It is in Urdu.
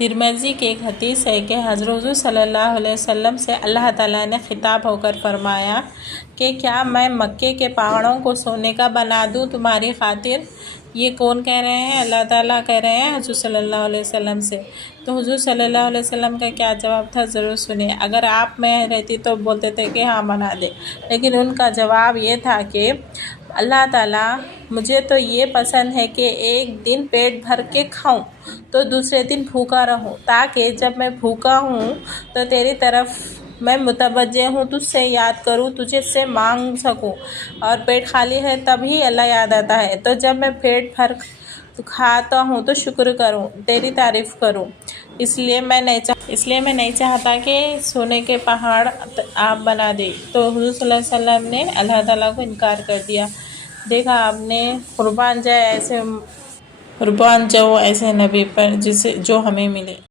ترمذی کی ایک حدیث ہے کہ حضرت صلی اللہ علیہ وسلم سے اللہ تعالیٰ نے خطاب ہو کر فرمایا کہ کیا میں مکے کے پہاڑوں کو سونے کا بنا دوں تمہاری خاطر؟ یہ کون کہہ رہے ہیں؟ اللہ تعالیٰ کہہ رہے ہیں حضور صلی اللہ علیہ وسلم سے۔ تو حضور صلی اللہ علیہ وسلم کا کیا جواب تھا، ضرور سنیے۔ اگر آپ میں رہتی تو بولتے تھے کہ ہاں بنا دے، لیکن ان کا جواب یہ تھا کہ اللہ تعالیٰ مجھے تو یہ پسند ہے کہ ایک دن پیٹ بھر کے کھاؤں تو دوسرے دن بھوکا رہوں، تاکہ جب میں بھوکا ہوں تو تیری طرف میں متوجہ ہوں، تجھ سے یاد کروں، تجھے سے مانگ سکوں، اور پیٹ خالی ہے تب ہی اللہ یاد آتا ہے، تو جب میں پیٹ بھر کھاتا ہوں تو شکر کروں، تیری تعریف کروں۔ اس لیے میں نہیں چاہتا کہ سونے کے پہاڑ آپ بنا دیں۔ تو حضور صلی اللہ علیہ وسلم نے اللہ تعالیٰ کو انکار کر دیا۔ دیکھا آپ نے، قربان جاؤ ایسے نبی پر جو ہمیں ملے۔